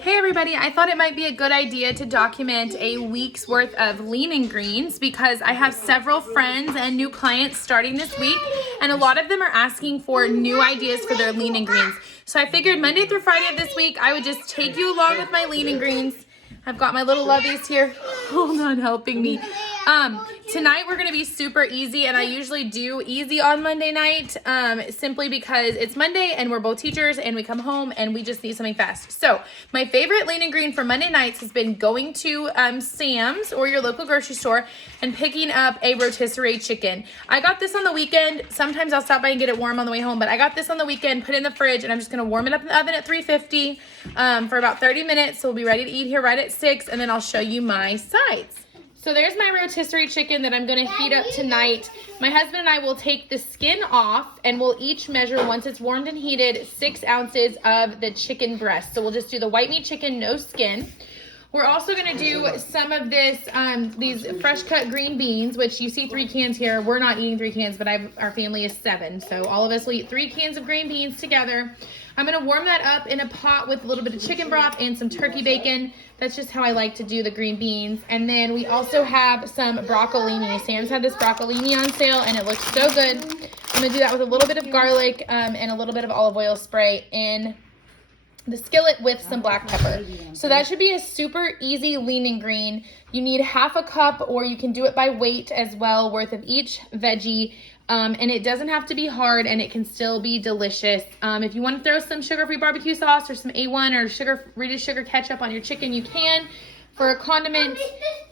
Hey everybody, I thought it might be a good idea to document a week's worth of lean and greens because I have several friends and new clients starting this week, and a lot of them are asking for new ideas for their lean and greens. So I figured Monday through Friday of this week, I would just take you along with my lean and greens. I've got my little lovies here. Hold on, helping me. Tonight we're gonna be super easy, and I usually do easy on Monday night, simply because it's Monday and we're both teachers and we come home and we just need something fast. So my favorite lean and green for Monday nights has been going to Sam's or your local grocery store and picking up a rotisserie chicken. I got this on the weekend. Sometimes I'll stop by and get it warm on the way home, but I got this on the weekend, put it in the fridge, and I'm just gonna warm it up in the oven at 350 for about 30 minutes. So we'll be ready to eat here right at 6, and then I'll show you my sides. So there's my rotisserie chicken that I'm gonna heat up tonight. My husband and I will take the skin off, and we'll each measure, once it's warmed and heated, 6 ounces of the chicken breast. So we'll just do the white meat chicken, no skin. We're also gonna do some of this, these fresh cut green beans, which you see 3 cans here. We're not eating 3 cans, but our family is 7. So all of us will eat 3 cans of green beans together. I'm gonna warm that up in a pot with a little bit of chicken broth and some turkey bacon. That's just how I like to do the green beans. And then we also have some broccolini. Sam's had this broccolini on sale and it looks so good. I'm gonna do that with a little bit of garlic and a little bit of olive oil spray in the skillet with some black pepper. So that should be a super easy lean and green. You need half a cup, or you can do it by weight as well, worth of each veggie. And it doesn't have to be hard, and it can still be delicious. If you want to throw some sugar-free barbecue sauce or some A1 or reduced sugar ketchup on your chicken, you can for a condiment.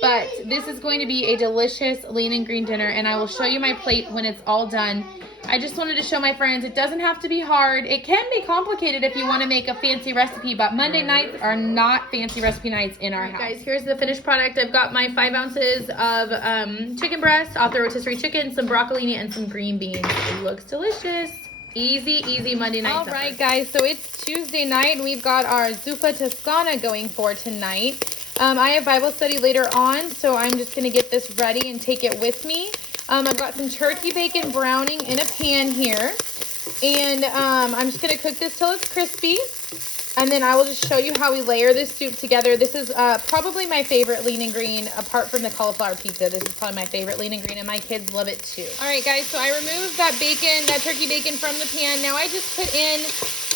But this is going to be a delicious lean and green dinner, and I will show you my plate when it's all done. I just wanted to show my friends it doesn't have to be hard. It can be complicated if you want to make a fancy recipe, but Monday nights are not fancy recipe nights in our house. Guys, here's the finished product. I've got my 5 ounces of chicken breast off the rotisserie chicken, some broccolini, and some green beans. It looks delicious. Easy Monday night. All right, guys, so it's Tuesday night, and we've got our zuppa toscana going for tonight. I have Bible study later on, so I'm just going to get this ready and take it with me. I've got some turkey bacon browning in a pan here, and I'm just going to cook this till it's crispy, and then I will just show you how we layer this soup together. This is probably my favorite lean and green, apart from the cauliflower pizza. This is probably my favorite lean and green, and my kids love it too. All right, guys, so I removed that turkey bacon from the pan. Now I just put in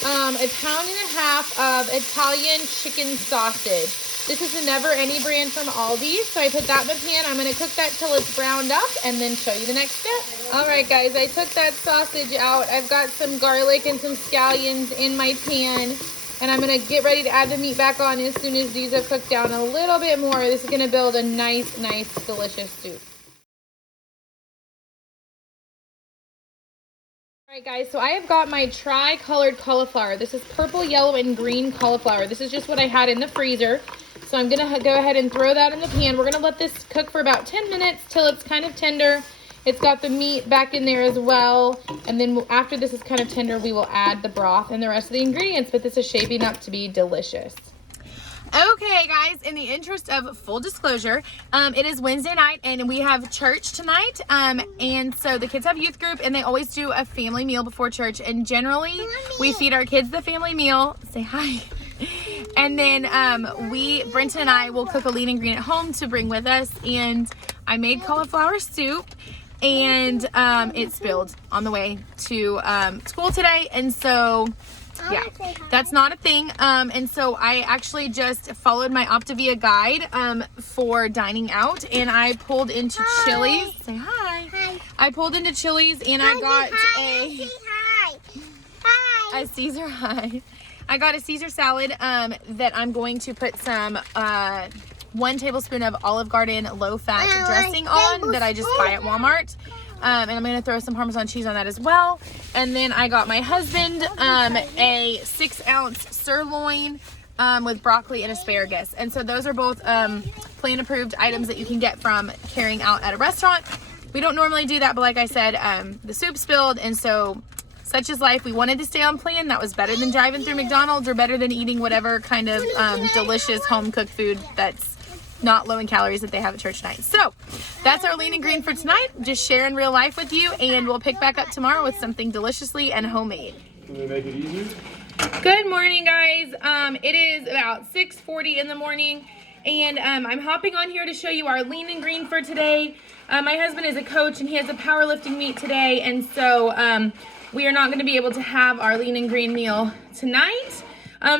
1.5 pounds of Italian chicken sausage. This is the Never Any brand from Aldi, so I put that in the pan. I'm going to cook that till it's browned up and then show you the next step. All right, guys, I took that sausage out. I've got some garlic and some scallions in my pan, and I'm going to get ready to add the meat back on as soon as these have cooked down a little bit more. This is going to build a nice, delicious soup. All right, guys, so I have got my tri-colored cauliflower. This is purple, yellow, and green cauliflower. This is just what I had in the freezer. So I'm going to go ahead and throw that in the pan. We're going to let this cook for about 10 minutes till it's kind of tender. It's got the meat back in there as well. And then after this is kind of tender, we will add the broth and the rest of the ingredients. But this is shaping up to be delicious. Okay, guys, in the interest of full disclosure, it is Wednesday night and we have church tonight. And so the kids have youth group, and they always do a family meal before church. And generally, we feed our kids the family meal. Say hi. And then Brenton and I will cook a lean and green at home to bring with us. And I made cauliflower soup, and it spilled on the way to school today. And so, yeah, that's not a thing. And so I actually just followed my Optavia guide for dining out, and I pulled into Chili's. Say hi. Hi. I pulled into Chili's, and I got a Caesar. Hi. I got a Caesar salad that I'm going to put some 1 tablespoon of Olive Garden low-fat dressing on that I just buy at Walmart. And I'm going to throw some Parmesan cheese on that as well. And then I got my husband a 6-ounce sirloin with broccoli and asparagus. And so those are both plan-approved items that you can get from carrying out at a restaurant. We don't normally do that, but like I said, the soup spilled, and so such is life. We wanted to stay on plan. That was better than driving through McDonald's, or better than eating whatever kind of delicious home-cooked food that's not low in calories that they have at church tonight. So that's our lean and green for tonight. Just sharing real life with you, and we'll pick back up tomorrow with something deliciously and homemade. Can we make it easier? Good morning, guys. It is about 6:40 in the morning, and I'm hopping on here to show you our lean and green for today. My husband is a coach, and he has a powerlifting meet today, and so we are not going to be able to have our lean and green meal tonight.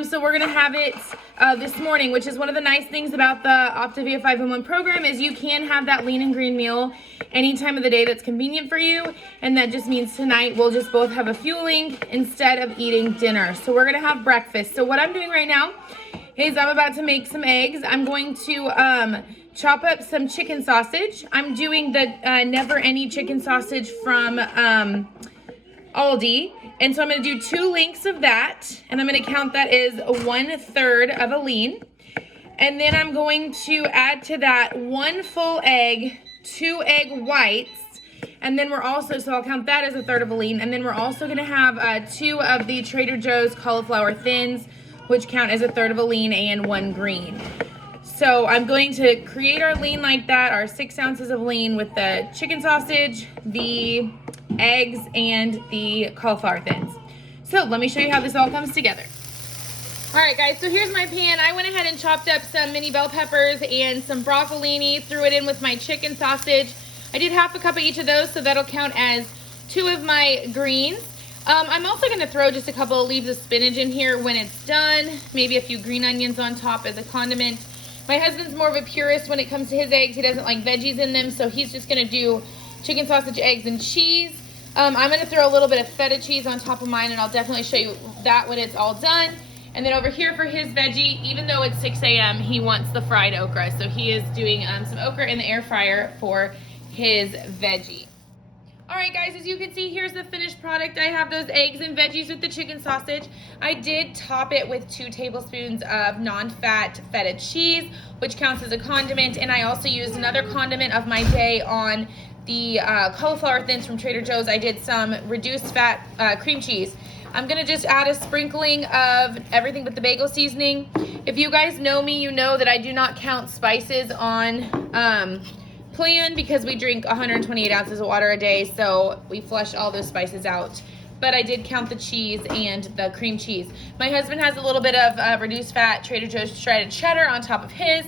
So we're going to have it this morning, which is one of the nice things about the Optavia 5-in-1 program is you can have that lean and green meal any time of the day that's convenient for you. And that just means tonight we'll just both have a fueling instead of eating dinner. So we're going to have breakfast. So what I'm doing right now is I'm about to make some eggs. I'm going to chop up some chicken sausage. I'm doing the Never Any chicken sausage from Aldi. And so I'm going to do 2 links of that, and I'm going to count that as 1/3 of a lean. And then I'm going to add to that 1 full egg, 2 egg whites, and then we're also, so I'll count that as 1/3 of a lean. And then we're also going to have 2 of the Trader Joe's cauliflower thins, which count as 1/3 of a lean, and 1 green. So I'm going to create our lean like that, our 6 ounces of lean with the chicken sausage, the eggs, and the cauliflower thins. So let me show you how this all comes together. All right, guys, so here's my pan. I went ahead and chopped up some mini bell peppers and some broccolini, threw it in with my chicken sausage. I did 1/2 cup of each of those, so that'll count as 2 of my greens. I'm also gonna throw just a couple of leaves of spinach in here when it's done, maybe a few green onions on top as a condiment. My husband's more of a purist when it comes to his eggs. He doesn't like veggies in them, so he's just gonna do chicken sausage, eggs, and cheese. I'm gonna throw a little bit of feta cheese on top of mine, and I'll definitely show you that when it's all done. And then over here for his veggie, even though it's 6 a.m., he wants the fried okra. So he is doing some okra in the air fryer for his veggie. All right, guys, as you can see, here's the finished product. I have those eggs and veggies with the chicken sausage. I did top it with 2 tablespoons of non-fat feta cheese, which counts as a condiment. And I also used another condiment of my day on the cauliflower thins from Trader Joe's. I did some reduced fat cream cheese. I'm gonna just add a sprinkling of everything but the bagel seasoning. If you guys know me, you know that I do not count spices on plan because we drink 128 ounces of water a day, so we flush all those spices out. But I did count the cheese and the cream cheese. My husband has a little bit of reduced fat Trader Joe's shredded cheddar on top of his.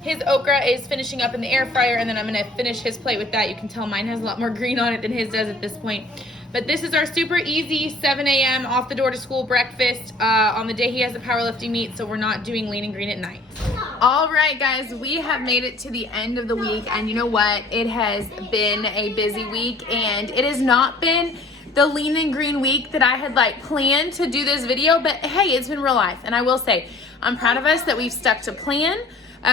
His okra is finishing up in the air fryer, and then I'm gonna finish his plate with that. You can tell mine has a lot more green on it than his does at this point. But this is our super easy 7 a.m. off the door to school breakfast on the day he has a powerlifting meet, so we're not doing lean and green at night. All right, guys, we have made it to the end of the week, and you know what? It has been a busy week, and it has not been the lean and green week that I had planned to do this video, but hey, it's been real life. And I will say, I'm proud of us that we've stuck to plan.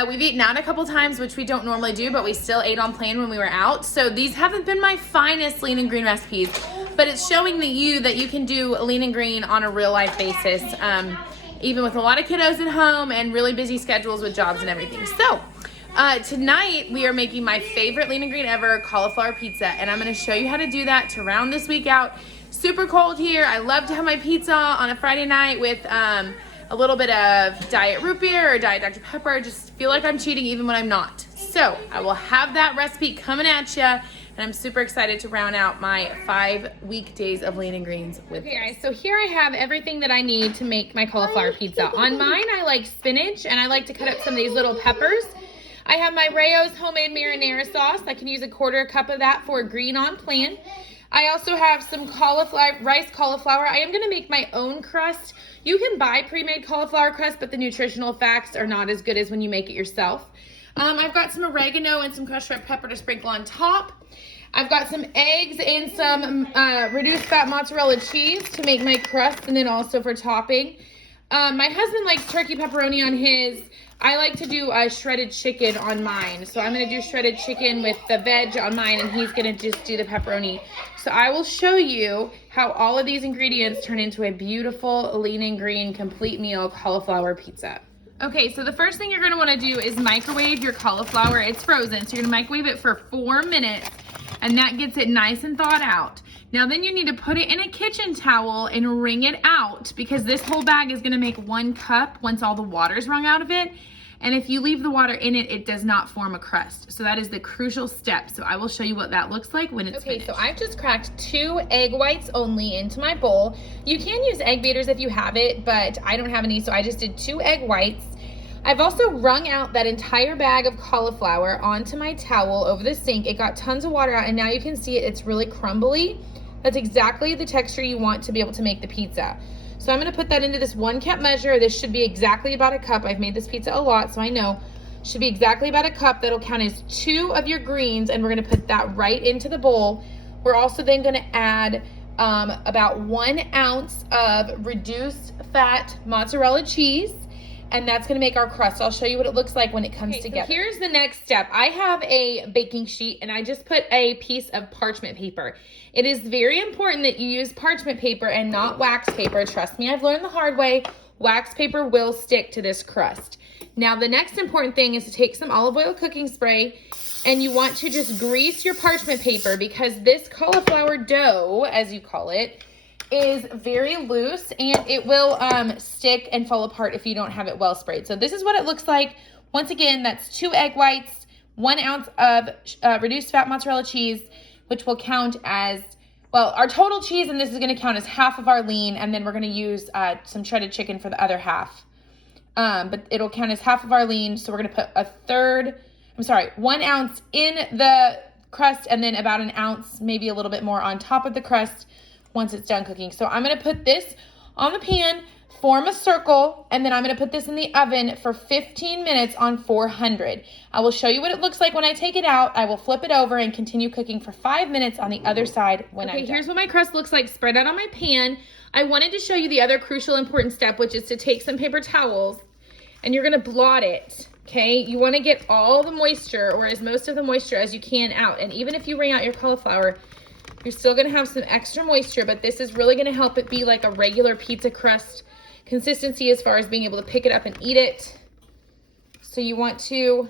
We've eaten out a couple times, which we don't normally do, but we still ate on plan when we were out. So these haven't been my finest lean and green recipes, but it's showing that you can do lean and green on a real life basis, even with a lot of kiddos at home and really busy schedules with jobs and everything. So tonight we are making my favorite lean and green ever, cauliflower pizza, and I'm gonna show you how to do that to round this week out. Super cold here. I love to have my pizza on a Friday night with a little bit of diet root beer or diet Dr. Pepper. I just feel like I'm cheating even when I'm not. So I will have that recipe coming at you, and I'm super excited to round out my 5 weekdays of lean and greens with. Okay, guys, so here I have everything that I need to make my cauliflower pizza. On mine, I like spinach, and I like to cut up some of these little peppers. I have my Rayo's homemade marinara sauce. I can use a 1/4 cup of that for green on plan. I also have some rice cauliflower. I am gonna make my own crust. You can buy pre-made cauliflower crust, but the nutritional facts are not as good as when you make it yourself. I've got some oregano and some crushed red pepper to sprinkle on top. I've got some eggs and some reduced fat mozzarella cheese to make my crust, and then also for topping. My husband likes turkey pepperoni on his. I like to do shredded chicken on mine. So I'm gonna do shredded chicken with the veg on mine, and he's gonna just do the pepperoni. So I will show you how all of these ingredients turn into a beautiful lean and green complete meal cauliflower pizza. Okay, so the first thing you're gonna wanna do is microwave your cauliflower. It's frozen, so you're gonna microwave it for 4 minutes, and that gets it nice and thawed out. Now then you need to put it in a kitchen towel and wring it out, because this whole bag is gonna make 1 cup once all the water's wrung out of it. And if you leave the water in it, it does not form a crust. So that is the crucial step. So I will show you what that looks like when it's finished. So I've just cracked 2 egg whites only into my bowl. You can use egg beaters if you have it, but I don't have any, so I just did 2 egg whites. I've also wrung out that entire bag of cauliflower onto my towel over the sink. It got tons of water out, and now you can see it's really crumbly. That's exactly the texture you want to be able to make the pizza. So I'm gonna put that into this 1 cup measure. This should be exactly about a cup. I've made this pizza a lot, so I know. Should be exactly about a cup. That'll count as 2 of your greens, and we're gonna put that right into the bowl. We're also then gonna add about 1 ounce of reduced fat mozzarella cheese, and that's gonna make our crust. I'll show you what it looks like when it comes together. So here's the next step. I have a baking sheet, and I just put a piece of parchment paper. It is very important that you use parchment paper and not wax paper. Trust me, I've learned the hard way. Wax paper will stick to this crust. Now, the next important thing is to take some olive oil cooking spray, and you want to just grease your parchment paper, because this cauliflower dough, as you call it, is very loose, and it will stick and fall apart if you don't have it well sprayed. So this is what it looks like. Once again, that's 2 egg whites, 1 ounce of reduced fat mozzarella cheese, which will count as, well, our total cheese, and this is gonna count as half of our lean, and then we're gonna use some shredded chicken for the other half. But it'll count as half of our lean, so we're gonna put 1 ounce in the crust, and then about 1 ounce, maybe a little bit more on top of the crust once it's done cooking. So I'm gonna put this on the pan, form a circle, and then I'm gonna put this in the oven for 15 minutes on 400. I will show you what it looks like when I take it out. I will flip it over and continue cooking for 5 minutes on the other side when I'm done. Okay, here's what my crust looks like spread out on my pan. I wanted to show you the other crucial important step, which is to take some paper towels, and you're gonna blot it, okay? You wanna get all the moisture, or as most of the moisture as you can, out. And even if you wring out your cauliflower, you're still gonna have some extra moisture, but this is really gonna help it be like a regular pizza crust consistency as far as being able to pick it up and eat it. So you want to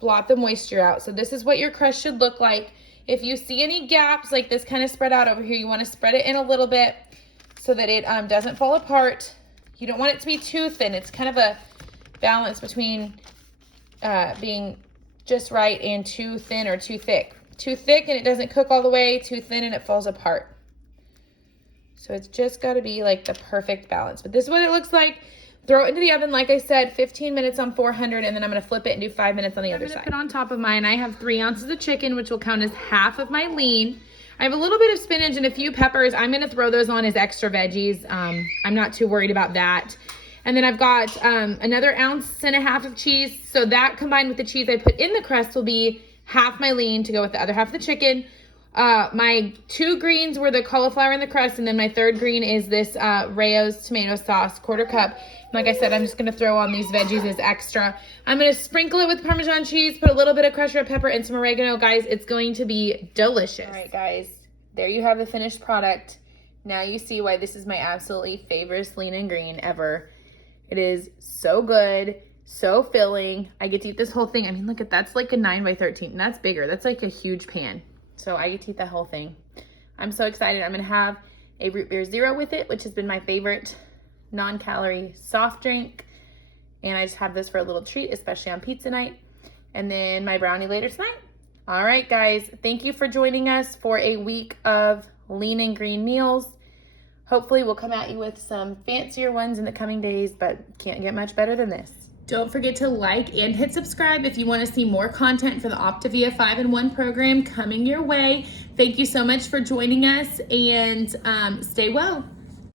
blot the moisture out. So this is what your crust should look like. If you see any gaps like this kind of spread out over here, you wanna spread it in a little bit so that it doesn't fall apart. You don't want it to be too thin. It's kind of a balance between being just right and too thin or too thick. Too thick and it doesn't cook all the way, too thin and it falls apart. So it's just gotta be like the perfect balance. But this is what it looks like. Throw it into the oven, like I said, 15 minutes on 400, and then I'm gonna flip it and do 5 minutes on the other side. Put on top of mine, I have 3 ounces of chicken, which will count as half of my lean. I have a little bit of spinach and a few peppers. I'm gonna throw those on as extra veggies. I'm not too worried about that. And then I've got another 1.5 ounces of cheese. So that combined with the cheese I put in the crust will be half my lean to go with the other half of the chicken. My 2 greens were the cauliflower in the crust, and then my 3rd green is this Rayo's tomato sauce, 1/4 cup. Like I said, I'm just gonna throw on these veggies as extra. I'm gonna sprinkle it with Parmesan cheese, put a little bit of crushed red pepper and some oregano. Guys, it's going to be delicious. All right, guys, there you have the finished product. Now you see why this is my absolutely favorite lean and green ever. It is so good, so filling. I get to eat this whole thing. I mean, look at that's like a 9 by 13, and that's bigger. That's like a huge pan. So I get to eat the whole thing. I'm so excited. I'm gonna have a root beer zero with it, which has been my favorite non-calorie soft drink. And I just have this for a little treat, especially on pizza night. And then my brownie later tonight. All right, guys, thank you for joining us for a week of lean and green meals. Hopefully we'll come at you with some fancier ones in the coming days, but can't get much better than this. Don't forget to like and hit subscribe if you want to see more content for the Optavia 5-in-1 program coming your way. Thank you so much for joining us, and stay well.